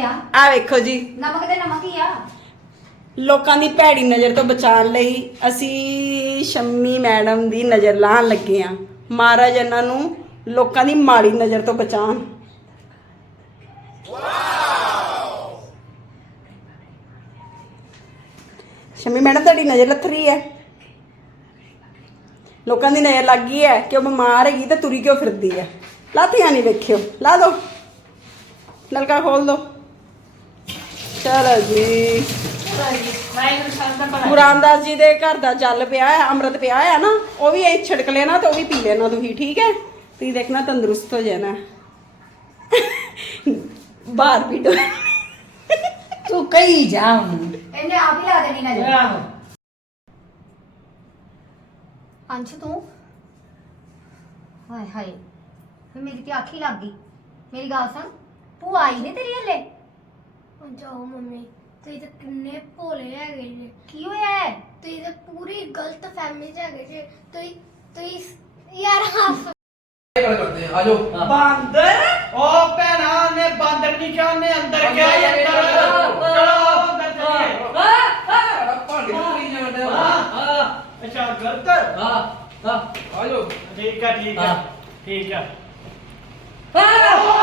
ਆ? ਆ ਵੇਖੋ ਜੀ। ਨਮਕ ਤੇ ਨਮਕ ਹੀ ਆ। ਲੋਕਾਂ ਦੀ ਭੈੜੀ ਨਜ਼ਰ ਤੋਂ ਬਚਾਉਣ ਲਈ ਅਸੀਂ ਸ਼ੰਮੀ ਮੈਡਮ ਦੀ ਨਜ਼ਰ ਲਾਹਣ ਲੱਗੇ ਆ ਮਹਾਰਾਜ ਇਹਨਾਂ ਨੂੰ ਲੋਕਾਂ ਦੀ ਮਾੜੀ ਨਜ਼ਰ ਤੋਂ ਬਚਾਉਣ। ਸ਼ੰਮੀ ਮੈਡਮ ਤੁਹਾਡੀ ਨਜ਼ਰ ਲੱਥ ਰਹੀ ਹੈ। ਲੋਕਾਂ ਦੀ ਨਜ਼ਰ ਲੱਗ ਗਈ ਹੈ ਕਿ ਉਹ ਬਿਮਾਰ ਹੈਗੀ ਤੇ ਤੁਰੀ ਕਿਉਂ ਫਿਰਦੀ ਹੈ। ਲਾਥੀਆਂ ਨਹੀਂ ਵੇਖਿਓ। ਲਾ ਦੋ। ਨਲਕਾ ਖੋਲ ਦੋ। ਚਲੋ ਜੀ। ਵਾਹਿਗੁਰੂ ਸਾਹਿਬ ਦਾ ਭਲਾ ਗੁਰੂ ਰਾਮਦਾਸ ਜੀ ਦੇ ਘਰ ਦਾ ਜਲ ਪਿਆ ਹੈ ਅੰਮ੍ਰਿਤ ਪਿਆ ਹੈ ਨਾ ਉਹ ਵੀ ਇਹ ਛਿੜਕ ਲੈਣਾ ਤੇ ਉਹ ਵੀ ਪੀ ਲੈਣਾ ਤੁਸੀਂ ਠੀਕ ਹੈ? ਤੁਸੀਂ ਦੇਖਣਾ ਤੰਦਰੁਸਤ ਹੋ ਜਾਣਾ। ਬਾਹਰ ਪੀਟੋ ਤੂੰ ਕਹੀ ਜਾ ਹੁਣ। ਇਹਨੇ ਆਪ ਹੀ ਲਾ ਦੇਣੀ ਨਜ਼ਰ ਆਹੋ। ਅੰਸ਼ ਤੂੰ? ਹਾਏ ਹਾਏ ਫਿਰ ਮੇਰੀ ਤੇ ਅੱਖ ਹੀ ਲੱਗ ਗਈ। ਮੇਰੀ ਗੱਲ ਸੁਣ ਭੂਆ ਆਈ ਨਹੀਂ ਤੇਰੀ ਹਲੇ? ਜਾਓ ਮੰਮੀ ਤੁਸੀਂ ਤਾਂ ਕਿੰਨੇ ਭੋਲੇ ਹੈਗੇ ਜੇ। ਕੀ ਹੋਇਆ? ਹੈ ਤੁਸੀਂ ਤਾਂ ਪੂਰੀ ਗਲਤ ਫੈਮਿਲੀ ਚ ਹੈਗੇ ਜੇ। ਤੁਸੀਂ ਤੁਸੀਂ ਯਾਰ ਹੱਸ ਗੱਲ ਕਰਦੇ ਆ ਆਜੋ ਬਾਂਦਰ? ਉਹ ਭੈਣਾ ਨੇ ਬਾਂਦਰ ਨਹੀਂ ਕਿਹਾ ਨੇ ਅੰਦਰ ਕਿਹਾ ਹੀ ਅੰਦਰ। ਚਲੋ ਅੰਦਰ ਚੱਲੀਏ। ਭਾਂਡੇ ਪੂਰੀ ਜਾਂਦੇ ਆ। ਹਾਂ। ਅੱਛਾ ਗਲਤ। ਹਾਂ ਹਾਂ। ਆਜੋ ਠੀਕ ਆ ਠੀਕ ਆ। ਹਾਂ। ਠੀਕ ਆ। ਆਹ